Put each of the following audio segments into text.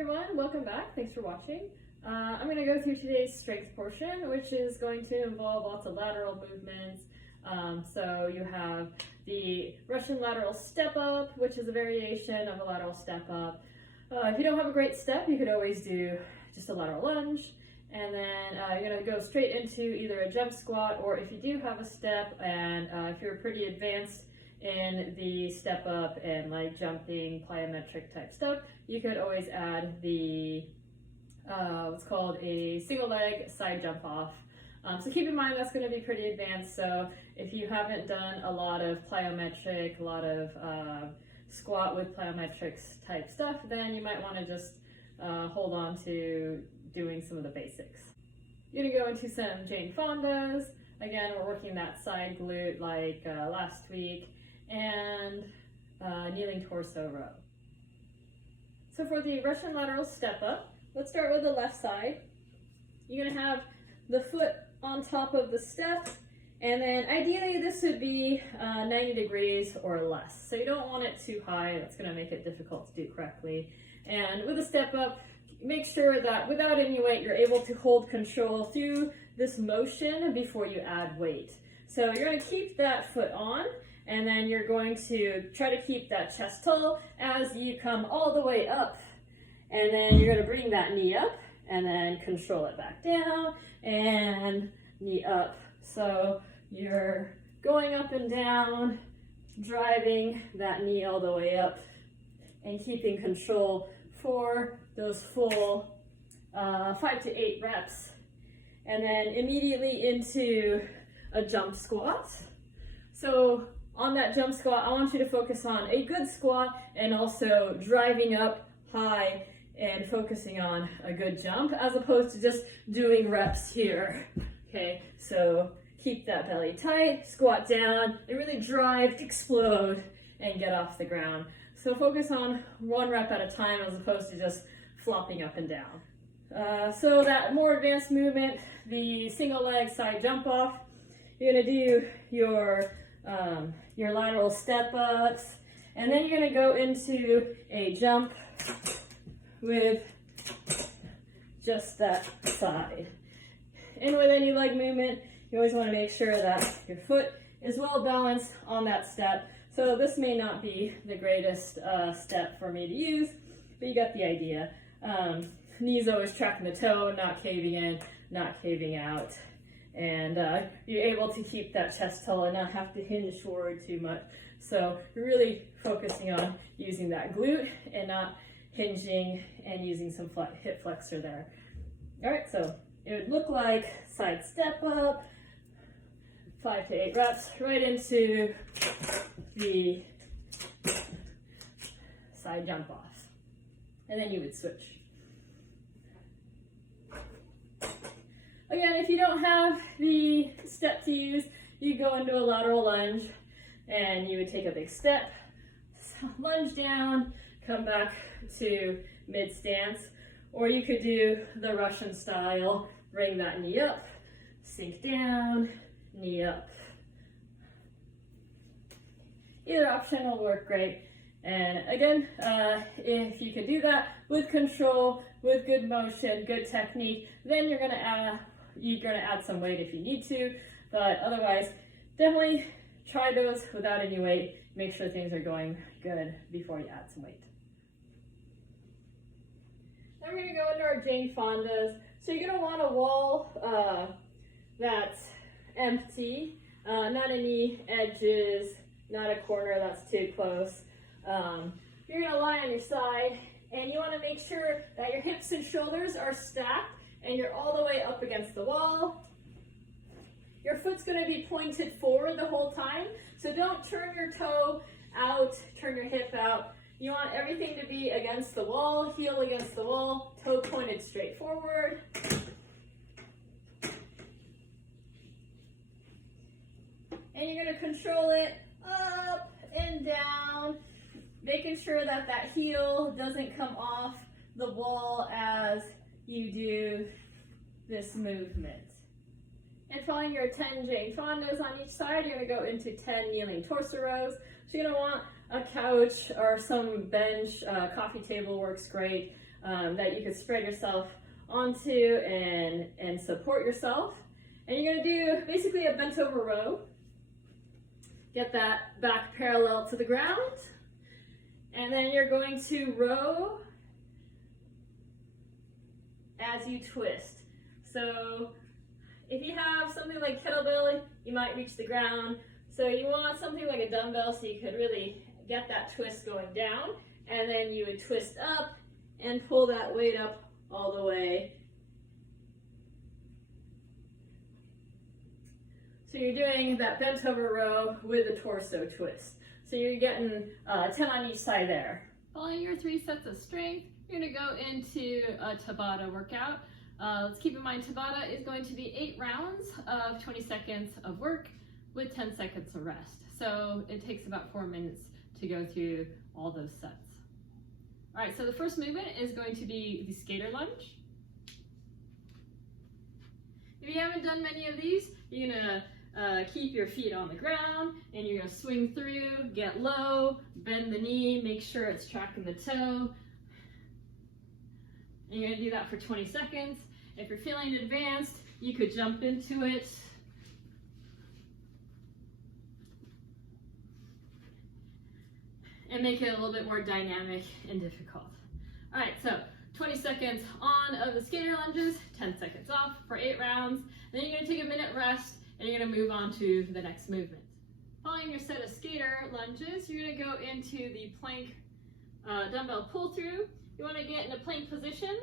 everyone, welcome back. Thanks for watching. I'm going to go through today's strength portion, which is going to involve lots of lateral movements. So you have the Russian lateral step up, which is a variation of a lateral step up. If you don't have a great step, you could always do just a lateral lunge. And then you're going to go straight into either a jump squat, or if you do have a step and if you're pretty advanced in the step up and like jumping plyometric type stuff, you could always add the what's called a single leg side jump off. So keep in mind that's going to be pretty advanced. So if you haven't done a lot of plyometric, a lot of squat with plyometrics type stuff, then you might want to just hold on to doing some of the basics. You're going to go into some Jane Fondas. Again, we're working that side glute like last week, and kneeling torso row. So for the Russian lateral step up, let's start with the left side. You're going to have the foot on top of the step, and then ideally this would be 90 degrees or less. So you don't want it too high, that's going to make it difficult to do correctly. And with a step up, make sure that without any weight, you're able to hold control through this motion before you add weight. So you're going to keep that foot on, and then you're going to try to keep that chest tall as you come all the way up. And then you're going to bring that knee up and then control it back down and knee up. So you're going up and down, driving that knee all the way up and keeping control for those full 5 to 8 reps. And then immediately into a jump squat. So on that jump squat, I want you to focus on a good squat and also driving up high and focusing on a good jump as opposed to just doing reps here. Okay, so keep that belly tight, squat down, and really drive, explode, and get off the ground. So focus on one rep at a time as opposed to just flopping up and down. So that more advanced movement, the single leg side jump off, you're gonna do your lateral step ups, and then you're gonna go into a jump with just that side. And with any leg movement, you always want to make sure that your foot is well balanced on that step. So this may not be the greatest step for me to use, but you got the idea. Knees always tracking the toe, not caving in, not caving out. And you're able to keep that chest tall and not have to hinge forward too much. So you're really focusing on using that glute and not hinging and using some hip flexor there. All right, so it would look like side step up, 5 to 8 reps, right into the side jump off. And then you would switch. Again, if you don't have the step to use, you go into a lateral lunge and you would take a big step, lunge down, come back to mid stance, or you could do the Russian style, bring that knee up, sink down, knee up. Either option will work great. And again, if you could do that with control, with good motion, good technique, then you're gonna add some weight if you need to, but otherwise, definitely try those without any weight. Make sure things are going good before you add some weight. Now we're gonna go into our Jane Fondas. So you're gonna want a wall that's empty, not any edges, not a corner that's too close. You're gonna lie on your side, and you wanna make sure that your hips and shoulders are stacked and you're all the way up against the wall. Your foot's gonna be pointed forward the whole time, so don't turn your toe out, turn your hip out. You want everything to be against the wall, heel against the wall, toe pointed straight forward. And you're gonna control it up and down, making sure that that heel doesn't come off the wall as you do this movement. And following your 10 Jane Fondas on each side, you're gonna go into 10 kneeling torso rows. So you're gonna want a couch or some bench, coffee table works great. that you could spread yourself onto and support yourself. And you're going to do basically a bent over row. Get that back parallel to the ground. And then you're going to row as you twist. So if you have something like kettlebell, you might reach the ground. So you want something like a dumbbell so you could really get that twist going down. And then you would twist up and pull that weight up all the way. So you're doing that bent over row with a torso twist. So you're getting 10 on each side there. Following your 3 sets of strength, you're going to go into a Tabata workout. Let's keep in mind Tabata is going to be 8 rounds of 20 seconds of work with 10 seconds of rest. So it takes about 4 minutes to go through all those sets. All right, so the first movement is going to be the skater lunge. If you haven't done many of these, you're gonna keep your feet on the ground and you're gonna swing through, get low, bend the knee, make sure it's tracking the toe. And you're gonna do that for 20 seconds. If you're feeling advanced, you could jump into it. And make it a little bit more dynamic and difficult. All right, so 20 seconds on of the skater lunges, 10 seconds off for 8 rounds. Then you're gonna take a minute rest and you're gonna move on to the next movement. Following your set of skater lunges, you're gonna go into the plank dumbbell pull through. You wanna get in a plank position.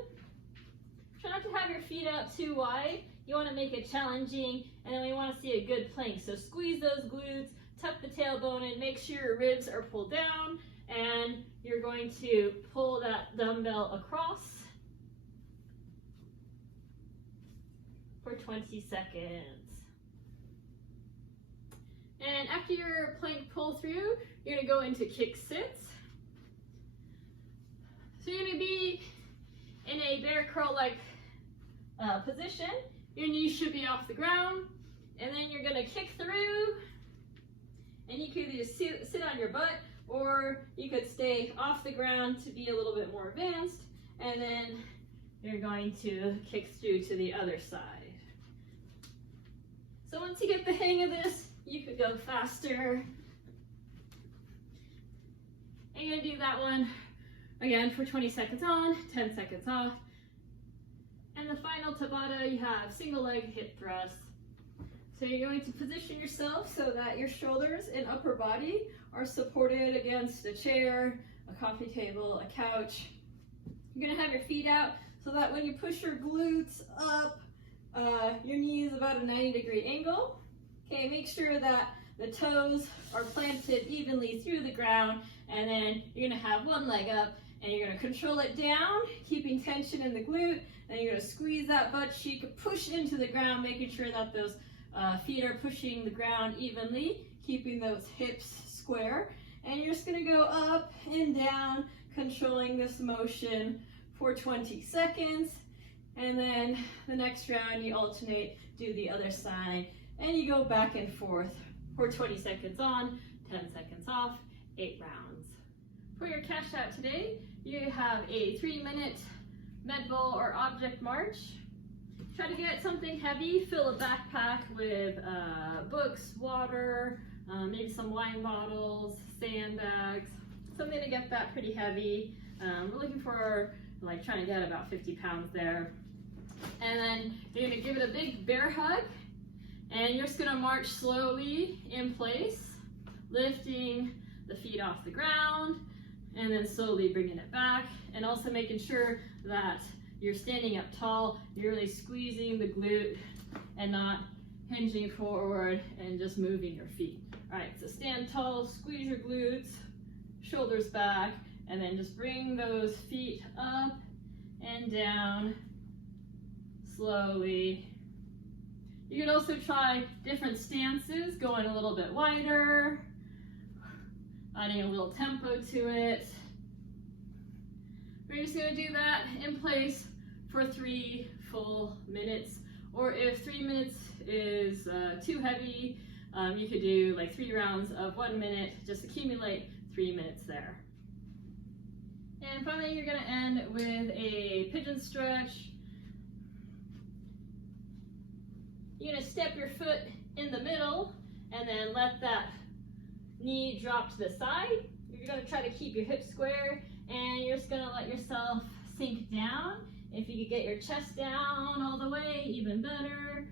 Try not to have your feet up too wide. You wanna make it challenging, and then we wanna see a good plank. So squeeze those glutes, tuck the tailbone in, make sure your ribs are pulled down, and you're going to pull that dumbbell across for 20 seconds. And after your plank pull through, you're gonna go into kick sits. So you're gonna be in a bear curl-like position. Your knees should be off the ground, and then you're gonna kick through. And you could either sit on your butt, or you could stay off the ground to be a little bit more advanced, and then you're going to kick through to the other side. So once you get the hang of this, you could go faster. And you're gonna do that one again for 20 seconds on, 10 seconds off. And the final Tabata, you have single leg hip thrust. So you're going to position yourself so that your shoulders and upper body are supported against a chair, a coffee table, a couch. You're gonna have your feet out so that when you push your glutes up, your knee is about a 90-degree angle. Okay, make sure that the toes are planted evenly through the ground, and then you're gonna have one leg up and you're gonna control it down, keeping tension in the glute, and you're gonna squeeze that butt cheek, push into the ground, making sure that those feet are pushing the ground evenly, keeping those hips square. And you're just gonna go up and down, controlling this motion for 20 seconds. And then the next round, you alternate, do the other side, and you go back and forth for 20 seconds on, 10 seconds off, 8 rounds. For your cash out today, you have a 3-minute med ball or object march. Try to get something heavy, fill a backpack with books, water, maybe some wine bottles, sandbags, something to get that pretty heavy. We're looking for, like, trying to get about 50 pounds there. And then you're gonna give it a big bear hug, and you're just gonna march slowly in place, lifting the feet off the ground, and then slowly bringing it back, and also making sure that you're standing up tall, you're really squeezing the glute and not hinging forward and just moving your feet. All right, so stand tall, squeeze your glutes, shoulders back, and then just bring those feet up and down slowly. You can also try different stances, going a little bit wider, adding a little tempo to it. We're just gonna do that in place for 3 full minutes. Or if 3 minutes is too heavy, you could do like 3 rounds of 1 minute, just accumulate 3 minutes there. And finally, you're gonna end with a pigeon stretch. You're gonna step your foot in the middle and then let that knee drop to the side. You're gonna try to keep your hips square and you're just gonna let yourself sink down. If you could get your chest down all the way, even better.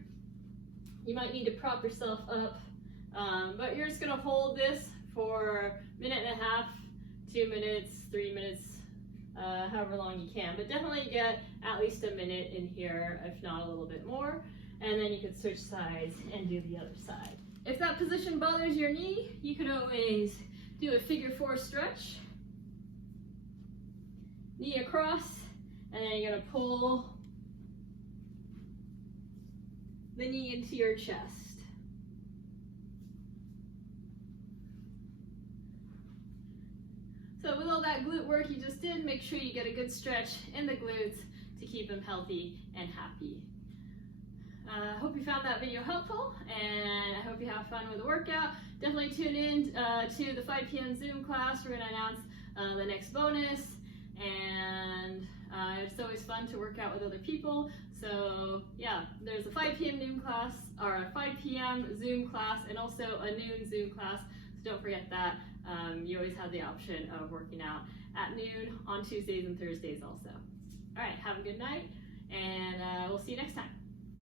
You might need to prop yourself up, but you're just gonna hold this for a minute and a half, 2 minutes, 3 minutes, however long you can. But definitely get at least a minute in here, if not a little bit more. And then you could switch sides and do the other side. If that position bothers your knee, you could always do a figure 4 stretch. Knee across, and then you're gonna pull the knee into your chest. So with all that glute work you just did, make sure you get a good stretch in the glutes to keep them healthy and happy. I hope you found that video helpful, and I hope you have fun with the workout. Definitely tune in to the 5 p.m. Zoom class. We're going to announce the next bonus, and it's always fun to work out with other people. So yeah, there's a 5 p.m. Zoom class, or a 5 p.m. Zoom class, and also a noon Zoom class. So don't forget that. You always have the option of working out at noon on Tuesdays and Thursdays also. All right, have a good night, and we'll see you next time.